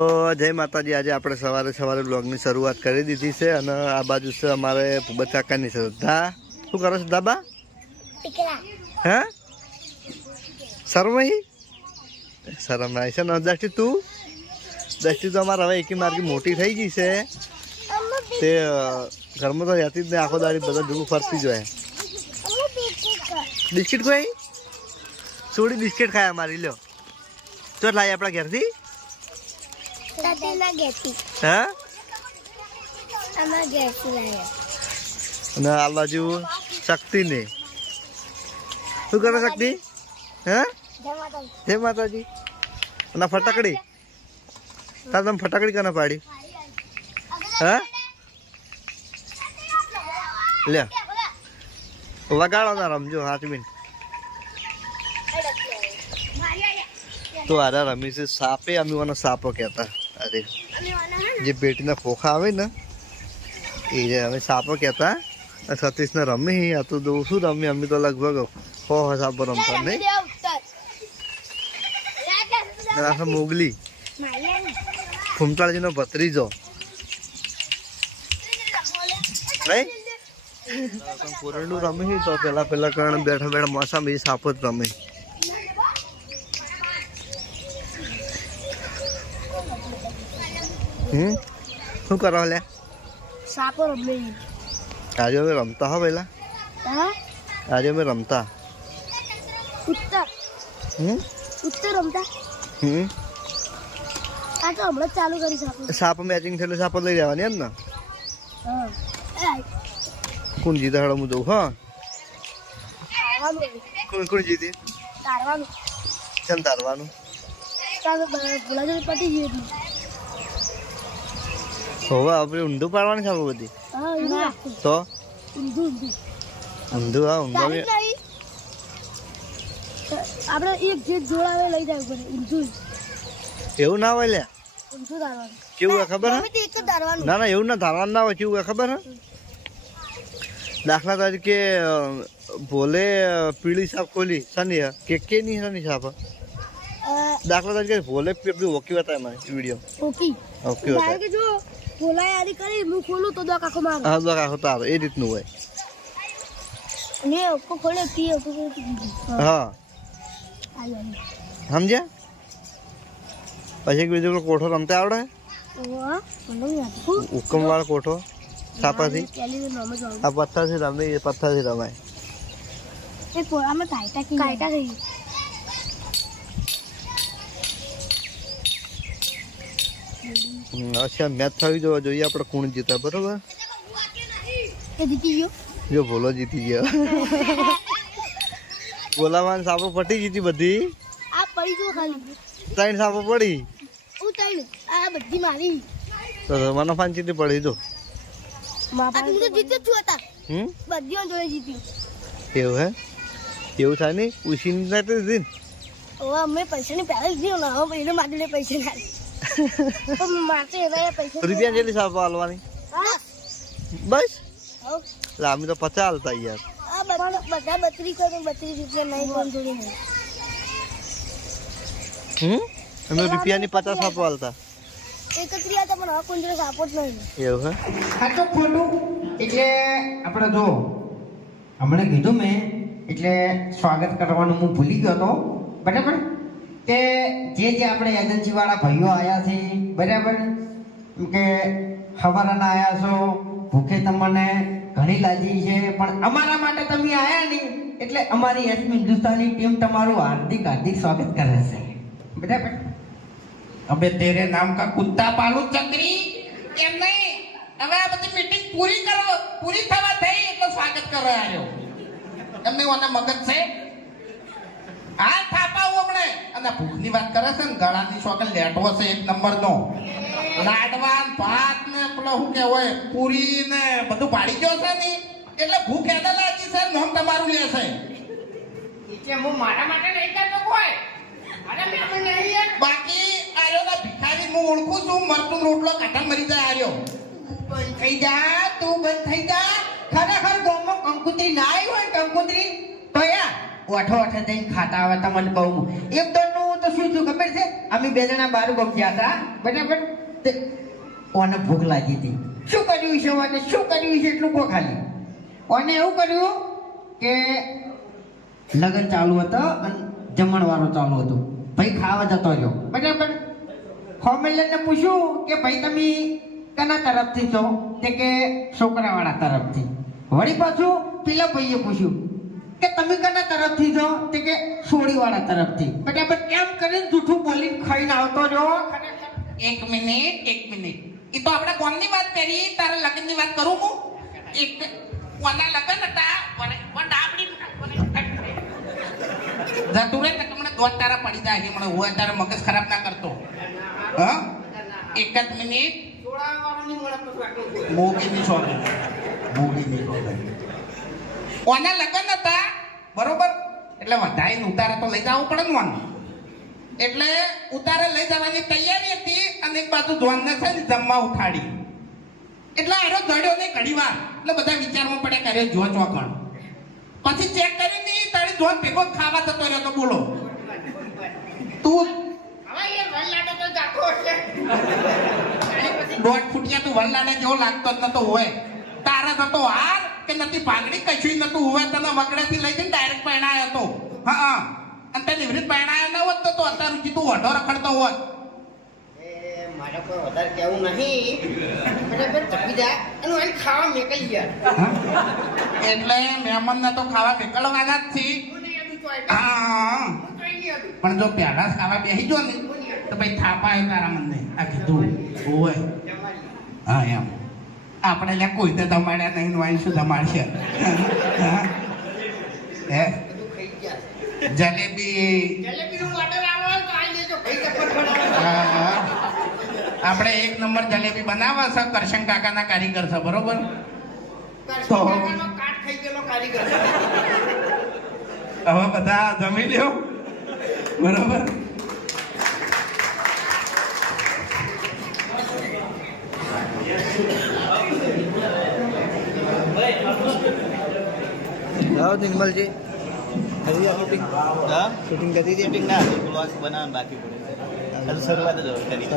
તો જય માતાજી। આજે આપણે સવારે સવારે બ્લોગની શરૂઆત કરી દીધી છે અને આ બાજુ છે અમારે ભૂપત કાકાની શ્રદ્ધા। શું કરો છો દાબા? હે શરમઈ શરમ આવી છે ને દ્રષ્ટિ તું? દ્રષ્ટિ તો અમારે હવે એકી માર્ગી મોટી થઈ ગઈ છે તે ઘરમાં તો રહેતી જ નહીં, આખો દાડી બધા ભેગું ફરતી જ હોય। બિસ્કિટ ખાઈ થોડી બિસ્કિટ ખાય અમારી લ્યો તો લાવી આપણા ઘેરથી। હા અને આ બાજુ શક્તિ ને શું કરે શક્તિ? હે જય માતાજી। અને ફટાકડી તાર તમે ફટાકડી કને પાડી? હા લે વગાડો ના રમજો 5 મિનિટ। તો આરા રમી છે સાપે, અમે મને સાપો કહેતા। અરે જે બેટીના ફોખા આવે ને એ અમે સાપો કહેતા। સતીશને રમી આ તો શું રમી અમે તો લગભગ 100 સાપો રમતા નહીં। મોગલી ફૂમતાળજીનો ભત્રીજો નહીં કોરડું રમી તો પેલા કારણ બેઠા બેઠા મોસમ એ સાપો જ રમે। શું કરો લે? સાપો રમે આજે અમે રમતા હો પેલા આજે અમે રમતા ઉત્તર રમતા આ તો હમણાં ચાલુ કરી સાપ મેચિંગ થયેલું સાપો લઈ જવાની એમ ને? કોણ જીતે હાડો હું જઉં? હા કોણ જીતે? તારવાનું કેમ તારવાનું? પટી ગયું હવે આપણે ઊંધું પાડવાની છે બધી તો ઊંધું હા ઊંધું આપણે એક જે જોડાવે લઈ જાય ઉપર ઊંધું એવું ના હોય લે ઊંધું ધારવાનું કેવું હોય ખબર હે? ના ના એવું ના ધારવાનું ના હોય કેવું હોય ખબર હે? દાખલા તરીકે ભોલે પીળી સાપ ખોલી શનિ કે નહીં શનિ સાપ દાખલા તરીકે ભોલે પેલી ઓકી હતા એમાં વિડીયો ઓકી હતા જો બોલાય આરી કરી હું ખોલું તો દોક આખો મારો હા દોક આખો તારો એ રીતનું હોય ને ઓકો ખોલે તી ઓકો હા સમજ્યા? પછી બીજો કોઠો રમતા આવડે? હુકમ વાળો કોઠો સાપાથી આ પથ્થરથી રમે એ પથ્થરથી રમાય એ પોળામાં કાયટા થઈ અચ્છા મેચ થવી જોઈએ આપણે કોણ જીતા બરોબર? જીતી ગયો જો ભોલો જીતી ગયો ભોલામાં સાપો પટી જીતી બધી આ પડી ગયો ખાલી 3 સાપો પડી આ બધી મારી તો મને ફાંચી પડી તો બધી જોડે જીત્યું એવું હે એવું થાય નહીં ઉછી નથી અમે પૈસા ની પહેલા દીધો ને હવે એને માટે પૈસા ના મારતે પૈસા રૂપિયા જેટલી સાપો હાલવાની બસ એટલે અમે તો 50 હાલતા યાર બધા 32 રૂપિયા નહીં પણ થોડી અમે રૂપિયાની 50 સાપો હાલતા 31 હતા પણ હવે કોઈ જોડે સાપો જ નહીં એવું હે આ તો ખોટું એટલે આપણે જો હમણાં કીધું મેં એટલે સ્વાગત કરવાનું હું ભૂલી ગયો હતો બરાબર કે જે આપણે એજન્સી વાળા ભાઈઓ આવ્યા છે બરાબર કે હવારાના આવ્યા છો ભૂખે તમને ઘણી લાગી છે પણ અમારા માટે તમે આવ્યા નહીં એટલે અમારી એસમી હિન્દુસ્તાની ટીમ તમારું હાર્દિક સ્વાગત કરે છે બરાબર। अबे तेरे नाम का कुत्ता पालू चक्री एम नहीं હવે આ બધી મીટિંગ પૂરી થવા થઈ એટલે સ્વાગત કરવા આવ્યો એમને ઓને મગજ છે આ થાપાઓ હમણે અને ભૂખની વાત કરે છે ને ગળાની સોકલ લેટવો છે 1 નંબરનો લાડવાન ભાત ને પેલો શું કહેવાય પૂરી ને બધું પાડી ગયો છે ને એટલે ભૂખ એને લાગી છે નામ તમારું લેશે એટલે હું મારા માટે નહીં કરતો કોઈ અરે મેં નહીં બાકી આર્યોના ભિખારી હું ઓળખું છું મરતું રોટલો કાઢા મરી જાય આર્યો બંધ થઈ જા તું બંધ થઈ જા ખરેખર ગોમમાં કંકુતરી ના આવી હોય કંકુતરી તો યાર ઓઠો ઓઠે જઈને ખાતા આવે તમને બહુ એક તો નું તો શું થયું ખબર છે? અમે બે જણા બહાર ગયા હતા, બરાબર? તે ઓને ભૂખ લાગી હતી. શું કર્યું છે ઓને? શું કર્યું છે એટલું કો ખાલી. ઓને એવું કર્યું કે લગન ચાલુ હતા અને જમણવારો ચાલુ હતો. ભાઈ ખાવા જતો રહ્યો, બરાબર? ફોર્મ્યુલાને પૂછ્યું કે ભાઈ તમે કના તરફથી છો? તે કે છોકરાવાળા તરફથી. વળી પાછું પેલા ભાઈએ પૂછ્યું કે તમે કના તરફથી છો? તે કે સોડીવાળા તરફથી. બરાબર? એમ કરીને જૂઠું બોલીને ખાઈને આવતો રહ્યો. એક મિનિટ એ તો આપણે કોમની વાત કરી, તારા લગ્નની વાત કરું હું. એક કોના લગ્ન હતા જતું રે મને દોઢ તારા પડી જાય છે, મને હું તારા મગજ ખરાબ ના કરતો. હા, એક જ મિનિટ. મોગીની સોગંદ. કોના લગ્ન હતા, બરોબર? એટલે વધારે ઉતારે તો લઈ જવું પડે ને મને. એટલે ઉતારે લઈ જવાની તૈયારી હતી અને એક બાજુ જોનને છે ને જમવા ઉઠાડી. એટલે આરો જડ્યો નહીં ઘડી વાર. એટલે બધા વિચારમાં પડે કરે જો ચોકણ. પછી ચેક કરી નહીં તારી જોન ભેગો ખાવા જતો રહ્યો તો બોલો તું દોઢ ફૂટિયા તું વરલાને જેવો લાગતો જ નતો હોય. તારા થતો હાર કે નથી પાઘડી કશું નતું હોય. તને વગડેથી લઈ જઈને ડાયરેક્ટ પહેણાયો હતો. હા, અને તે નિવૃત્ત પહેણાયો ન હોત તો અત્યાર સુધી તું વઢો રખડતો હોત. મારા પર વધારે કેવું નહીં, બરાબર? જપી જાય અને એને ખાવા મેકઈ ગયા. એટલે મહેમાનને તો ખાવા મોકલવાના જ છે. હા, પણ જો પહેલા ખાવા બેસી જો ને તો ભાઈ થાપાયો તારા મને આ કીધું હોય. હા, એમ આપણે લે કોઈ તો દમાડ્યા નહીં વાઈ શું દમાડશે? હે જલેબી આપણે એક નંબર જલેબી બનાવવા છે. કરશન કાકાના કારીગર છે, બરોબર? તો હવે બધા જમી લ્યો, બરોબર? લાવો નિર્મલજી, કરી આ શૂટિંગ. હા, શૂટિંગ કરી દી. શૂટિંગ ના બ્લોગ બનાવવાનું બાકી પડે. શરૂઆત જ કરી.